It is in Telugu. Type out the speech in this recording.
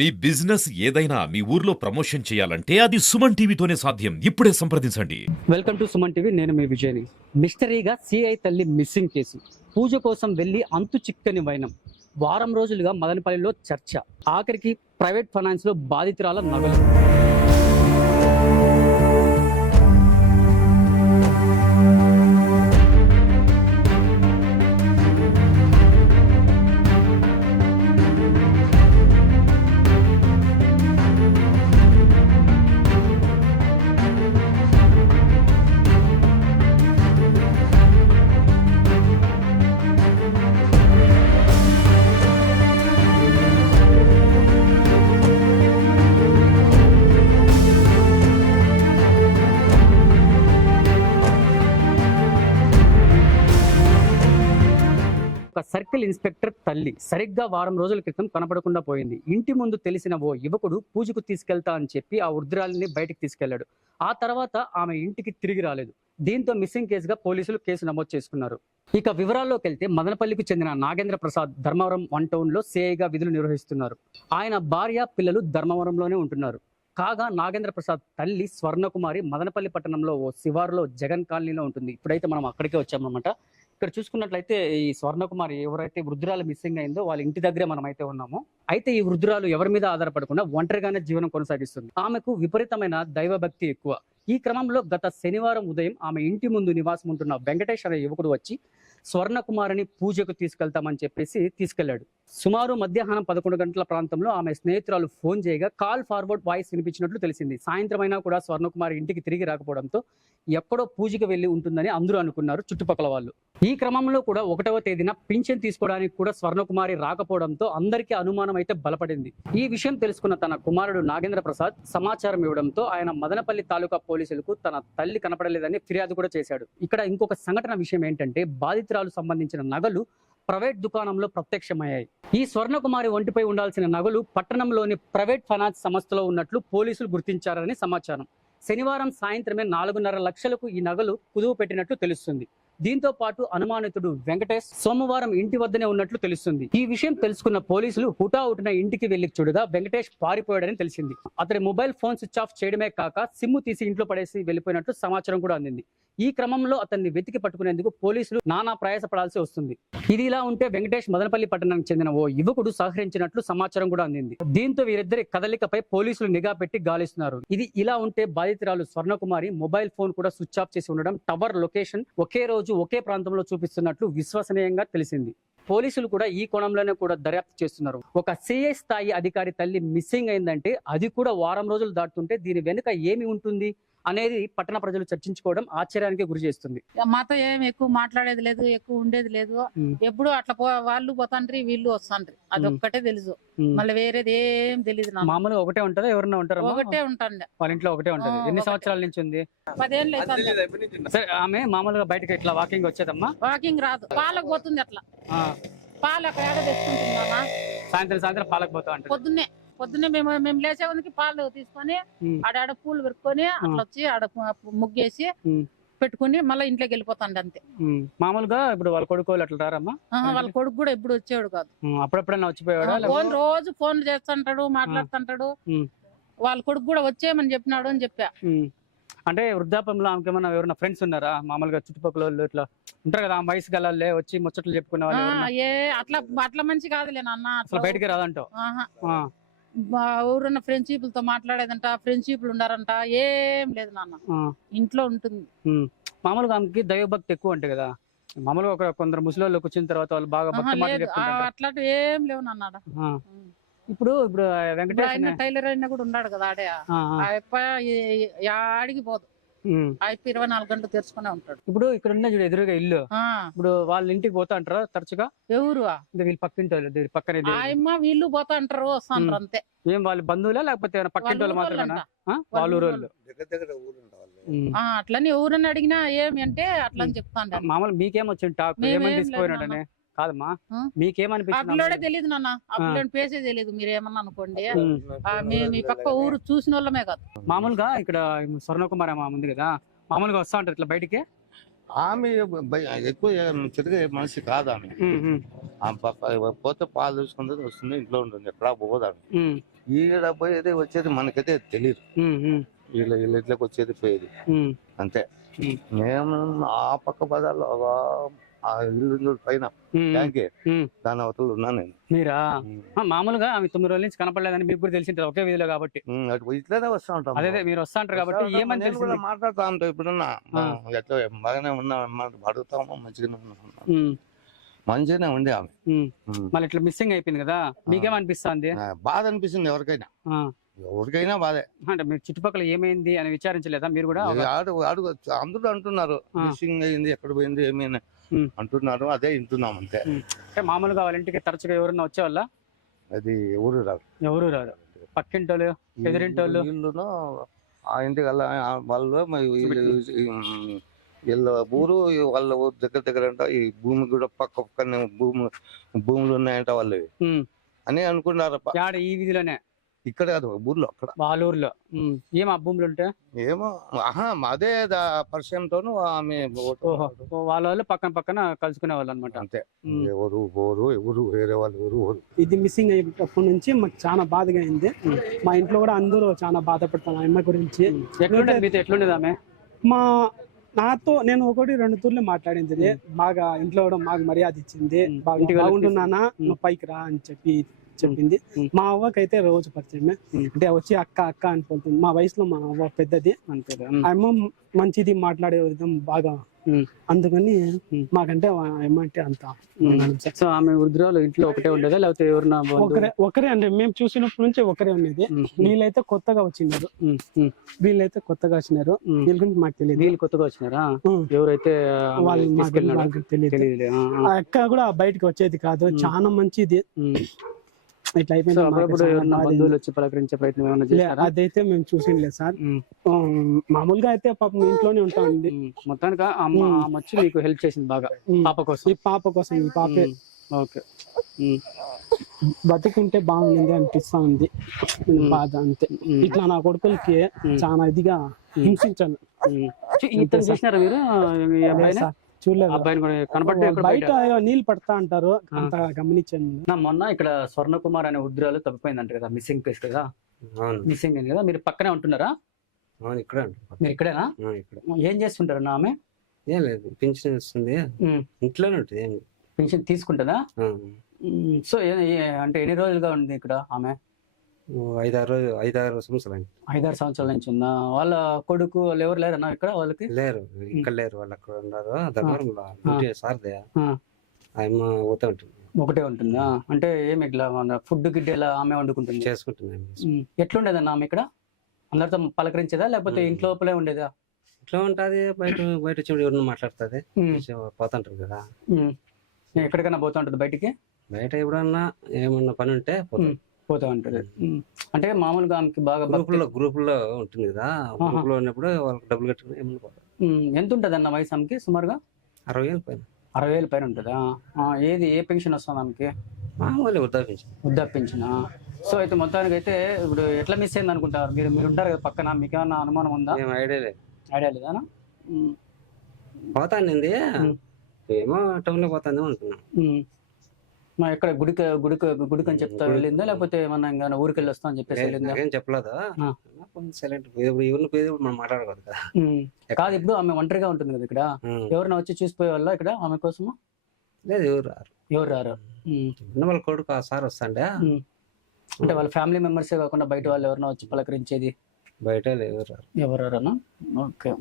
మీ బిజినెస్ ఏదైనా మీ ఊర్లో ప్రమోషన్ చేయాలంటే అది సుమన్ టీవీతోనే సాధ్యం. ఇప్పుడే సంప్రదించండి. Welcome to Suman TV. నేను మీ విజయని. మిస్టరీగా సిఐ తల్లి మిస్సింగ్ కేసు. పూజ కోసం వెళ్లి అంతు చిక్కని వైనం. వారం రోజులుగా మదనపల్లిలో చర్చ. ఆఖరికి ప్రైవేట్ ఫైనాన్స్ లో బాధితురాల నగలు. ఒక సర్కిల్ ఇన్స్పెక్టర్ తల్లి సరిగ్గా వారం రోజుల క్రితం కనపడకుండా పోయింది. ఇంటి ముందు తెలిసిన ఓ యువకుడు పూజకు తీసుకెళ్తా అని చెప్పి ఆ వృద్ధురాలిని బయటికి తీసుకెళ్లాడు. ఆ తర్వాత ఆమె ఇంటికి తిరిగి రాలేదు. దీంతో మిస్సింగ్ కేసుగా పోలీసులు కేసు నమోదు చేసుకున్నారు. ఇక వివరాల్లోకి వెళ్తే మదనపల్లికి చెందిన నాగేంద్ర ప్రసాద్ ధర్మవరం 1 టౌన్ లో సిఐగా విధులు నిర్వహిస్తున్నారు. ఆయన భార్య పిల్లలు ధర్మవరంలోనే ఉంటున్నారు. కాగా నాగేంద్ర ప్రసాద్ తల్లి స్వర్ణకుమారి మదనపల్లి పట్టణంలో ఓ శివారులో జగన్ కాలనీలో ఉంటుంది. ఇప్పుడైతే మనం అక్కడికే వచ్చామన్నమాట. ఇక్కడ చూసుకున్నట్లయితే ఈ స్వర్ణకుమారి ఎవరైతే వృద్ధురాలు మిస్సింగ్ అయిందో వాళ్ళ ఇంటి దగ్గరే మనం అయితే ఉన్నాము. అయితే ఈ వృద్ధురాలు ఎవరి మీద ఆధారపడకుండా ఒంటరిగానే జీవనం కొనసాగిస్తుంది. ఆమెకు విపరీతమైన దైవభక్తి ఎక్కువ. ఈ క్రమంలో గత శనివారం ఉదయం ఆమె ఇంటి ముందు నివాసం ఉంటున్న వెంకటేష్ అనే యువకుడు వచ్చి స్వర్ణకుమారిని పూజకు తీసుకెళ్తామని చెప్పేసి తీసుకెళ్లాడు. సుమారు మధ్యాహ్నం 11 గంటల ప్రాంతంలో ఆమె స్నేహితురాలు ఫోన్ చేయగా కాల్ ఫార్వర్డ్ వాయిస్ వినిపించినట్లు తెలిసింది. సాయంత్రం అయినా కూడా స్వర్ణకుమారి ఇంటికి తిరిగి రాకపోవడంతో ఎక్కడో పూజకు వెళ్లి ఉంటుందని అందరూ అనుకున్నారు చుట్టుపక్కల వాళ్ళు. ఈ క్రమంలో కూడా 1వ తేదీన పింఛన్ తీసుకోవడానికి కూడా స్వర్ణకుమారి రాకపోవడంతో అందరికీ అనుమానం అయితే బలపడింది. ఈ విషయం తెలుసుకున్న తన కుమారుడు నాగేంద్ర ప్రసాద్ సమాచారం ఇవ్వడంతో ఆయన మదనపల్లి తాలూకా పోలీసులకు తన తల్లి కనపడలేదని ఫిర్యాదు కూడా చేశాడు. ఇక్కడ ఇంకొక సంఘటన విషయం ఏంటంటే బాధితురాలు సంబంధించిన నగలు ప్రైవేట్ దుకాణంలో ప్రత్యక్షమయ్యాయి. ఈ స్వర్ణకుమారి ఒంటిపై ఉండాల్సిన నగలు పట్టణంలోని ప్రైవేట్ ఫైనాన్స్ సంస్థలో ఉన్నట్లు పోలీసులు గుర్తించారని సమాచారం. శనివారం సాయంత్రమే 4.5 లక్షలకు ఈ నగలు కుదువు పెట్టినట్లు తెలుస్తుంది. దీంతో పాటు అనుమానితుడు వెంకటేష్ సోమవారం ఇంటి వద్దనే ఉన్నట్లు తెలుస్తుంది. ఈ విషయం తెలుసుకున్న పోలీసులు హుటాహుటిన ఇంటికి వెళ్లి చూడగా వెంకటేష్ పారిపోయాడని తెలిసింది. అతని మొబైల్ ఫోన్ స్విచ్ ఆఫ్ చేయడమే కాక సిమ్ము తీసి ఇంట్లో పడేసి వెళ్లిపోయినట్లు సమాచారం కూడా అందింది. ఈ క్రమంలో అతన్ని వెతికి పట్టుకునేందుకు పోలీసులు నానా ప్రయాసపడాల్సి వస్తుంది. ఇది ఇలా ఉంటే వెంకటేష్ మదనపల్లి పట్టణానికి చెందిన ఓ యువకుడు సహకరించినట్లు సమాచారం కూడా అందింది. దీంతో వీరిద్దరి కదలికపై పోలీసులు నిఘా పెట్టి గాలిస్తున్నారు. ఇది ఇలా ఉంటే బాధితురాలు స్వర్ణకుమారి మొబైల్ ఫోన్ కూడా స్విచ్ ఆఫ్ చేసి ఉండడం, టవర్ లొకేషన్ ఒకే రోజు ఒకే ప్రాంతంలో చూపిస్తున్నట్లు విశ్వసనీయంగా తెలిసింది. పోలీసులు కూడా ఈ కోణంలోనే కూడా దర్యాప్తు చేస్తున్నారు. ఒక సిఐ స్థాయి అధికారి తల్లి మిస్సింగ్ అయిందంటే అది కూడా వారం రోజులు దాటుతుంటే దీని వెనుక ఏమి ఉంటుంది అనేది పట్టణ ప్రజలు చర్చించుకోవడం ఆశ్చర్యానికి గురి చేస్తుంది. మాతో ఏం ఎక్కువ మాట్లాడేది లేదు, ఎక్కువ ఉండేది లేదు. ఎప్పుడు అట్లా వాళ్ళు పోతాండ్రి, వీళ్ళు వస్తాండ్రి, అది ఒక్కటే తెలుసు. మళ్ళీ వేరేది ఏం తెలియదు. మామూలుగా ఒకటే ఉంటుందా? ఎవరన్నా ఉంటారా? ఒకటే ఉంటాండి. వాళ్ళ ఇంట్లో ఒకటే ఉంటది. ఎన్ని సంవత్సరాల నుంచి ఉంది? 10 ఏళ్ళు అవుతుంది. సరే, ఆమె మామూలుగా బయటకి ఇట్లా వాకింగ్ వచ్చేదమ్మా? వాకింగ్ రాదు, పాలకు పోతుంది. అట్లా పాలు అక్కడ ఏడ తెచ్చుకుంటుందా? సాయంత్రం పాలకు పోతా అంటే పొద్దున్నే మేము లేచేవానికి పాలు తీసుకొని ఆడ పూలు పెట్టుకొని అట్లా వచ్చి ఆడ ముగ్గేసి పెట్టుకుని మళ్ళీ ఇంట్లోకి వెళ్ళిపోతాండి అంతే. మామూలుగా ఇప్పుడు వాళ్ళ కొడుకు అట్లా రారమ్మా? వాళ్ళ కొడుకు కూడా ఎప్పుడు వచ్చేవాడు కాదు. అప్పుడెప్పుడైనా వచ్చిపోయాడా? రోజు ఫోన్ చేస్తుంటాడు, మాట్లాడుతుంటాడు. వాళ్ళ కొడుకు కూడా వచ్చేయమని చెప్పినాడు అని చెప్పా. అంటే వృద్ధాపంలో ఆమెకి ఏమన్నా ఎవరైనా ఫ్రెండ్స్ ఉన్నారా? మామూలుగా చుట్టుపక్కల వాళ్ళు ఇట్లా ఉంటారు కదా, ఆ వయసు గలే వచ్చి ముచ్చట్లు చెప్పుకునే వాళ్ళు? అట్లా మంచి కాదులే నాన్న. అట్లా బయటికి రాదంటావు? ఎవరన్నా ఫ్రెండ్షిప్లతో మాట్లాడేదంట, ఫ్రెండ్షిప్లు ఉండారంట, ఏం లేదు నాన్న. ఇంట్లో ఉంటుంది. మామూలుగా ఆమెకి దైవభక్తి ఎక్కువ అంటే కదా. మామూలుగా కొందరు ముసలి వచ్చిన తర్వాత వాళ్ళు బాగా అట్లాంటివి ఏం లేవు నాన్న. ఇప్పుడు వెంకటేష్ టైలర్ అయినా కూడా ఉన్నాడు కదా ఆడే. ఆడికి పోదు, 24 గంటలు తెరుచుకునే ఉంటాడు. ఇప్పుడు ఇక్కడ ఉన్న చూడు ఎదురుగా ఇల్లు, ఇప్పుడు వాళ్ళ ఇంటికి పోతా అంటారా తరచుగా? ఎవరు? వీళ్ళు పక్కింటి వాళ్ళు పక్కనే వీళ్ళు పోతా అంటారు, వస్తాంటారు అంతే. ఏం వాళ్ళ బంధువులా లేకపోతే పక్కింటి వాళ్ళు మాత్రమేనా? వాళ్ళ ఊరు వాళ్ళు అట్లని ఎవరన్నా అడిగినా ఏమి అంటే అట్లా అని చెప్తాను. మామూలు మీకేం వచ్చింది టాక్? ఏమని తీసుకుపోయినాడనే కాదమ్మా, మీకేమనిపించింది? తెలియదు నాన్న, అప్పుడు పేసే తెలియదు. మీరేమన్నా అనుకోండి, మీ పక్క ఊరు చూసిన వాళ్ళమే కాదు. మామూలుగా ఇక్కడ స్వర్ణకుమారి అమ్మ ఉంది కదా, మామూలుగా వస్తా ఉంటారు ఇట్లా బయటికి? ఆమె ఎక్కువ తిరిగే మనిషి కాదు ఆమె. ఆమె పక్క పోతే పాలు చూసుకుంటుంది, వస్తుంది, ఇంట్లో ఉంటుంది, ఎక్కడా పోదాడు. ఈడ పోయేది వచ్చేది మనకైతే తెలియదు. వీళ్ళ ఇట్లకి వచ్చేది పోయేది అంతే. మేము ఆ పక్క బజార్లో ఆ ఇల్లు పైన ట్యాంకే దాని అవతల ఉన్నాను నేను. మీరా మామూలుగా ఆమె 9 రోజుల నుంచి కనపడలేదని మీకు కూడా తెలిసింటారు ఒకే వీధిలో కాబట్టి. అటు ఇట్లనే వస్తా ఉంటాం. అదే మీరు వస్తా ఉంటారు కాబట్టి ఏమని నేను కూడా మాట్లాడుతా ఉంటాం. ఇప్పుడున్నా ఎట్లా బాగానే ఉన్నా అడుగుతాము, మంచిగానే ఉన్నాం, మంచిగానే ఉండే ఆమె. మళ్ళీ ఇట్లా మిస్సింగ్ అయిపోయింది కదా, మీకేమనిపిస్తుంది? బాధ అనిపిస్తుంది ఎవరికైనా బాధే. అంటే మీరు చుట్టుపక్కల ఏమైంది అని విచారించలేదా మీరు కూడా? అడుగు అందరూ అంటున్నారు మిస్సింగ్ అయింది, ఎక్కడ పోయింది ఏమైనా అంటున్నారు, అదే వింటున్నాం అంతే. అంటే మామూలుగా వాళ్ళ ఇంటికి తరచుగా ఎవరన్నా వచ్చేవాళ్ళ? అది ఎవరు రారు. పక్కింటోళ్ళు, ఎదురింటోళ్ళు? ఇల్లును ఆ ఇంటికి వాళ్ళు వీళ్ళ ఊరు, వాళ్ళ ఊరు దగ్గర అంట. ఈ భూమి కూడా పక్కనే భూములు ఉన్నాయంట వాళ్ళవి అని అనుకున్నారు. ఈ వీధిలోనే? ఇక్కడ కాదు, ఊర్లో, అక్కడ వాళ్ళ ఊర్లో. ఏం ఆ భూములు ఉంటాయి ఏమో. అదే పరిచయంతోను ఆమె వాళ్ళు పక్కన కలుసుకునే వాళ్ళు అనమాట అంతే. ఎవరు వేరే వాళ్ళు ఎవరు. ఇది మిస్సింగ్ అయినప్పటి నుంచి మాకు చాలా బాధగా అయింది. మా ఇంట్లో కూడా అందరూ చాలా బాధపడతాను అమ్మ గురించి. ఎట్లుండేది ఆమె? నాతో నేను 1-2 తూర్లు మాట్లాడింది. బాగా ఇంట్లో కూడా మాకు మర్యాద ఇచ్చింది. బాగుంటున్నానా, నువ్వు పైకి రా అని చెప్పింది. మా అవ్వకైతే రోజు పరిచయమే. అంటే వచ్చి అక్క అనిపోతుంది. మా వయసులో మా అవ్వ పెద్దది, అమ్మ మంచిది, మాట్లాడే విధం బాగా. అందుకని మాకంటే అమ్మ అంటే అంత. సో ఆమె వృద్ధురాలు ఇంట్లో ఒకటే ఉండేదా లేకపోతే ఎవరన్నా? ఒకరే అంటే మేము చూసినప్పటి నుంచి ఒకరే ఉండేది. వీళ్ళైతే కొత్తగా వచ్చినారు. వీళ్ళ గురించి మాకు తెలియదు. వీళ్ళు కొత్తగా వచ్చినారా? ఎవరైతే వాళ్ళకి తెలియదు. ఆ అక్క కూడా బయటకు వచ్చేది కాదు, చాలా మంచిది. ఇట్లా వచ్చి పలకరించే ప్రయత్నం ఏమైనా చేశారా? అదైతే మేము చూసిండలేదు సార్. మామూలుగా అయితే పాపం ఇంట్లోనే ఉంటామండి. మొత్తానికి అమ్మ వచ్చి మీకు హెల్ప్ చేసింది బాగా పాప కోసం. ఈ పాపే ఓకే. బతికుంటే బాగుంది అనిపిస్తా ఉంది, బాధ అంతే. ఇట్లా నా కొడుకులకి చాలా ఇదిగా హింసించాను. చూసినారా మీరు? చూడలేదు. బయట నీళ్ళు పడతా అంటారు, అంత గమనించాను. మొన్న ఇక్కడ స్వర్ణ కుమార్ అనే వృద్ధురాలు తప్పిపోయిందంట కదా, మిస్సింగ్ కేసు కదా. మిస్సింగ్ అయింది కదా, మీరు పక్కనే ఉంటున్నారా? మీరు ఇక్కడేనా? ఏం చేస్తుంటారు ఆమె? ఏం లేదు, పింఛన్ వస్తుంది, ఇంట్లోనే ఉంటుంది. పింఛన్ తీసుకుంటుందా? సో అంటే ఎన్ని రోజులుగా ఉంది ఇక్కడ ఆమె? 5-6 సంవత్సరాలు. 5-6 సంవత్సరాల నుంచి ఉందా? వాళ్ళ కొడుకు వాళ్ళు ఎవరు లేరన్నా ఇక్కడ? వాళ్ళకి లేరు, ఇక్కడ లేరు, వాళ్ళు అక్కడ ఉన్నారు. ధర్మవరంలో సారదే ఆమె పోతా ఉంటుంది. ఒకటే ఉంటుందా? అంటే ఏమి ఇట్లా ఫుడ్ గిడ్డ ఎలా ఆమె వండుకుంటుంది, చేసుకుంటుంది? ఎట్లుండేదన్నా ఆమె ఇక్కడ? అందరితో పలకరించేదా లేకపోతే ఇంట్లో లోపలే ఉండేదా? ఇట్లా ఉంటుంది. బయట వచ్చి ఎవరిని మాట్లాడుతుంది, పోతుంటారు కదా. ఎక్కడికైనా పోతా ఉంటుంది బయటికి? బయట ఎప్పుడన్నా ఏమన్నా పని ఉంటే పోతా ఉంటుంది. అంటే మామూలుగా ఆమెకి బాగా గ్రూపుల్లో ఉంటుంది కదా, గ్రూప్ లో ఉన్నప్పుడు వాళ్ళకి డబ్బులు కట్టుకుని ఏమన్నా పోతారు. ఎంత ఉంటుంది అన్న వయసు ఆమెకి? సుమారుగా 60,000 పైన. 60,000 పైన ఉంటుందా? ఏ పెన్షన్ వస్తుంది ఆమెకి? మామూలు వృద్ధాపించిన. సో అయితే మొత్తానికి అయితే ఇప్పుడు ఎట్లా మిస్ అయింది అనుకుంటారు మీరు? మీరు ఉంటారు కదా పక్కన, మీకు ఏమన్నా అనుమానం ఉందా? ఐడియా లేదా? పోతాంది, ఏమో టౌన్ లో పోతాంది అనుకున్నాం. మా ఎక్కడ గుడికి అని చెప్తా వెళ్ళిందా లేకపోతే ఏమన్నా ఇంకా ఊరికి వెళ్ళి వస్తా అని చెప్పేసి వెళ్ళిందా? ఏం చెప్పలేదు. సైలెంట్ ఎవరిని పోయేది మనం మాట్లాడకూడదు కదా. కాదు, ఇప్పుడు ఆమె ఒంటరిగా ఉంటుంది కదా ఇక్కడ, ఎవరైనా వచ్చి చూసిపోయే వాళ్ళ ఇక్కడ ఆమె కోసము? లేదు, ఎవరు రారు. వాళ్ళ కొడుకు ఆ సార్ వస్తాండే. అంటే వాళ్ళ ఫ్యామిలీ మెంబర్సే కాకుండా బయట వాళ్ళు ఎవరైనా వచ్చి పలకరించేది? బయట ఎవరు రారు. ఓకే.